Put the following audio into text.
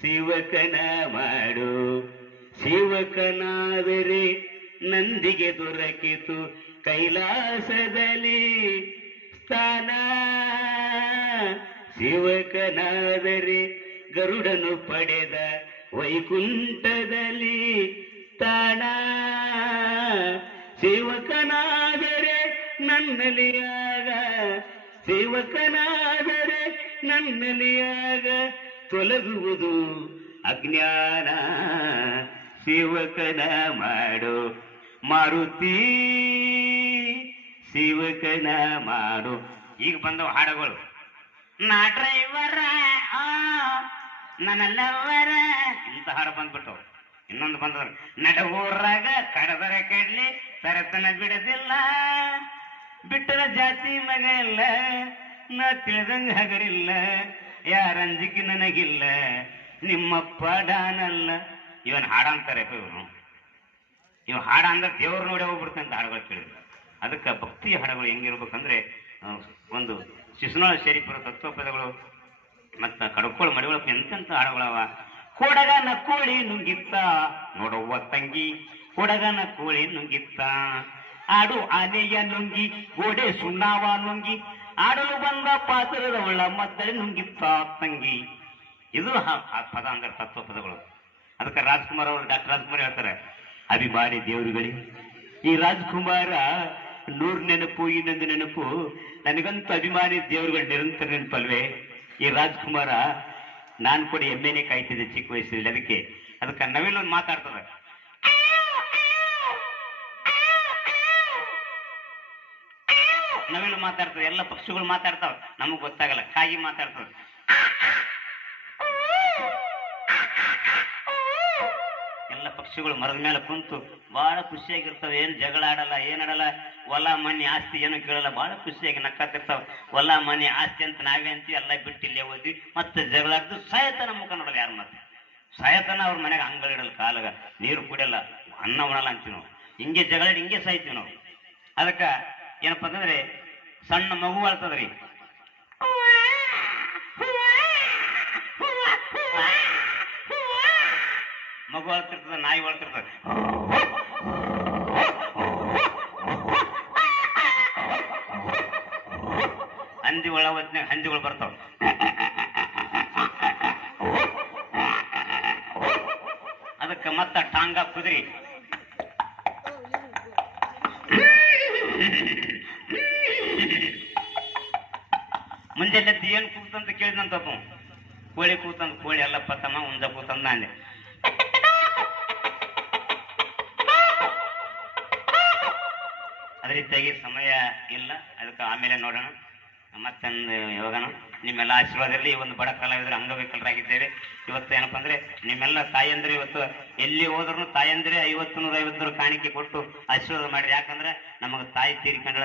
ಶಿವಕನ ಮಾಡು. ಶಿವಕನಾದರೆ ನಂದಿಗೆ ದೊರಕಿತು ಕೈಲಾಸದಲ್ಲಿ ಸ್ಥಾನ. ಶಿವಕನಾದರೆ ಗರುಡನು ಪಡೆದ ವೈಕುಂಠದಲ್ಲಿ ತಾಣ. ಶಿವಕನಾದರೆ ನನ್ನಲಿಯಾಗ, ಶಿವಕನಾದರೆ ನನ್ನಲಿಯಾಗ ತೊಲಗುವುದು ಅಜ್ಞಾನ. ಶಿವಕನ ಮಾಡು ಮಾರುತಿ, ಶಿವಕನ ಮಾಡು. ಈಗ ಬಂದವು ಹಾಡುಗಳು. ನಾ ಡ್ರೈವರ ನನ್ನ ಲವರ ಇಂಥ ಹಾಡು ಬಂದ್ಬಿಟ್ಟವು. ಇನ್ನೊಂದು ಬಂದ ನಡವೂರಾಗ ಕಡದರ ಕೆಡ್ಲಿ ಸರತನ ಬಿಡದಿಲ್ಲ, ಬಿಟ್ಟರ ಜಾತಿ ಮಗ ಇಲ್ಲ, ನಾ ತಿಳಿದಂಗ ಹಗರಿಲ್ಲ, ಯಾರಂಜಿಕೆ ನನಗಿಲ್ಲ, ನಿಮ್ಮಪ್ಪ ಡಾನಲ್ಲ. ಇವನ್ ಹಾಡ ಅಂತಾರೆ ಇವರು. ಇವ್ ಹಾಡ ಅಂದ್ರೆ ದೇವ್ರು ನೋಡಿ ಹೋಗ್ಬಿಡ್ತಂತ ಹಾಡುಗಳು ಕೇಳಿದ್ರು. ಅದಕ್ಕೆ ಭಕ್ತಿ ಹಾಡುಗಳು ಹೆಂಗಿರ್ಬೇಕಂದ್ರೆ ಒಂದು ಶಿಶುನಾಳ ಶರೀಫರ ತತ್ವಪದಗಳು ಮತ್ತ ಕಡ್ಕೋಳು ಮಡಿಗಳು ಎಂತೆಂತ ಹಾಡುಗಳವ. ಕೊಡಗನ ಕೋಳಿ ನುಂಗಿತ್ತ ನೋಡುವ ತಂಗಿ, ಕೊಡಗನ ಕೋಳಿ ನುಂಗಿತ್ತ, ಆಡು ಆನೆಯ ನುಂಗಿ ಗೋಡೆ ಸುಣ್ಣಾವ ನುಂಗಿ, ಆಡಲು ಬಂದ ಪಾತ್ರದವಳ ಮದ್ದಳೆ ನುಂಗಿತ್ತ ತಂಗಿ. ಇದು ಪದ ಅಂದ್ರೆ ತತ್ವಪದಗಳು. ಅದಕ್ಕೆ ರಾಜ್ಕುಮಾರ್ ಅವರು ಡಾಕ್ಟರ್ ರಾಜ್ಕುಮಾರ್ ಹೇಳ್ತಾರೆ, ಅಭಿಮಾನಿ ದೇವರುಗಳೇ, ಈ ರಾಜ್ಕುಮಾರ 100 ನೆನಪು ಇನ್ನೊಂದು ನೆನಪು, ನನಗಂತೂ ಅಭಿಮಾನಿ ದೇವರುಗಳು ನಿರಂತರ ನೆನಪಲ್ವೇ. ಈ ರಾಜ್ಕುಮಾರ ನಾನು ಕೂಡ ಎಮ್ಮೆನೆ ಕಾಯ್ತಿದ್ದೆ ಚಿಕ್ಕ ವಯಸ್ಸಲ್ಲಿ. ಅದಕ್ಕೆ ನವಿಲೊಂದು ಮಾತಾಡ್ತದೆ, ನವಿಲು ಮಾತಾಡ್ತದೆ, ಎಲ್ಲ ಪಕ್ಷಿಗಳು ಮಾತಾಡ್ತಾವ, ನಮಗ್ ಗೊತ್ತಾಗಲ್ಲ. ಕಾಗಿ ಮಾತಾಡ್ತದೆ. ಎಲ್ಲ ಪಕ್ಷಿಗಳು ಮರದ ಮೇಲೆ ಕುಂತು ಬಹಳ ಖುಷಿಯಾಗಿರ್ತಾವ. ಏನ್ ಜಗಳ ಆಡಲ್ಲ, ಏನಾಡಲ್ಲ, ಹೊಲ ಮನೆ ಆಸ್ತಿ ಏನು ಕೇಳಲ್ಲ, ಬಹಳ ಖುಷಿಯಾಗಿ ನಕ್ಕಾತಿರ್ತಾವ. ಹೊಲ ಮನೆ ಆಸ್ತಿ ಅಂತ ನಾವೇ ಅಂತೀವಿ, ಎಲ್ಲ ಬಿಟ್ಟಿಲ್ಲೇ ಓದ್ವಿ, ಮತ್ತೆ ಜಗಳ ಆಡ್ದು ಸಾಯತನ ಮುಖ ನೋಡಲ್ಲ ಯಾರು. ಮತ್ತೆ ಸಾಯತನ ಅವ್ರ ಮನೆಗೆ ಅಂಗಳಿಡಲ್ಲ, ಕಾಲಗ ನೀರು ಕುಡಿಯಲ್ಲ, ಅನ್ನ ಉಣಲ್ಲ ಅಂತೀವಿ ನಾವು. ಹಿಂಗೆ ಜಗಳ ಹಿಂಗೆ ಸಾಯ್ತೀವಿ ನಾವು. ಅದಕ್ಕ ಏನಪ್ಪಾ ಅಂತಂದ್ರೆ ಸಣ್ಣ ಮಗು ಅಳ್ತದ್ರಿ, ಮಗು ಅಳ್ತಿರ್ತದ, ನಾಯಿ ಅಳ್ತಿರ್ತದ. ಹಂದಿ ಒಳ ಹೊತ್ನಾಗ ಹಂದಿಗಳು ಬರ್ತಾವ. ಅದಕ್ಕೆ ಮತ್ತ ಟಾಂಗ ಕುದುರಿ ಮುಂಜಾನೆ ಏನ್ ಕೂತಂತ ಕೇಳಿದಂತಪ್ಪ. ಕೋಳಿ ಕೂತಂತ, ಕೋಳಿ ಅಲ್ಲಪ್ಪ ತಮ್ಮ ಮುಂಜ ಕೂತಂದ ಅಂದೆ. ಅದೇ ರೀತಿಯಾಗಿ ಸಮಯ ಇಲ್ಲ, ಅದಕ್ಕೆ ಆಮೇಲೆ ನೋಡೋಣ. ಮತ್ತೊಂದು ಯೋಗನ ನಿಮ್ಮೆಲ್ಲ ಆಶೀರ್ವಾದ ಇರಲಿ. ಈ ಒಂದು ಬಡ ಕಲಾವಿದರು ಅಂಗವಿಕಲರಾಗಿದ್ದೇವೆ. ಇವತ್ತು ಏನಪ್ಪಾ ಅಂದ್ರೆ ನಿಮ್ಮೆಲ್ಲ ತಾಯಂದ್ರೆ ಇವತ್ತು ಎಲ್ಲಿ ಹೋದ್ರು ತಾಯಂದ್ರೆ 50 150 ಕಾಣಿಕೆ ಕೊಟ್ಟು ಆಶೀರ್ವಾದ ಮಾಡ್ರಿ. ಯಾಕಂದ್ರೆ ನಮಗೆ ತಾಯಿ ತೀರಿಕೊಂಡ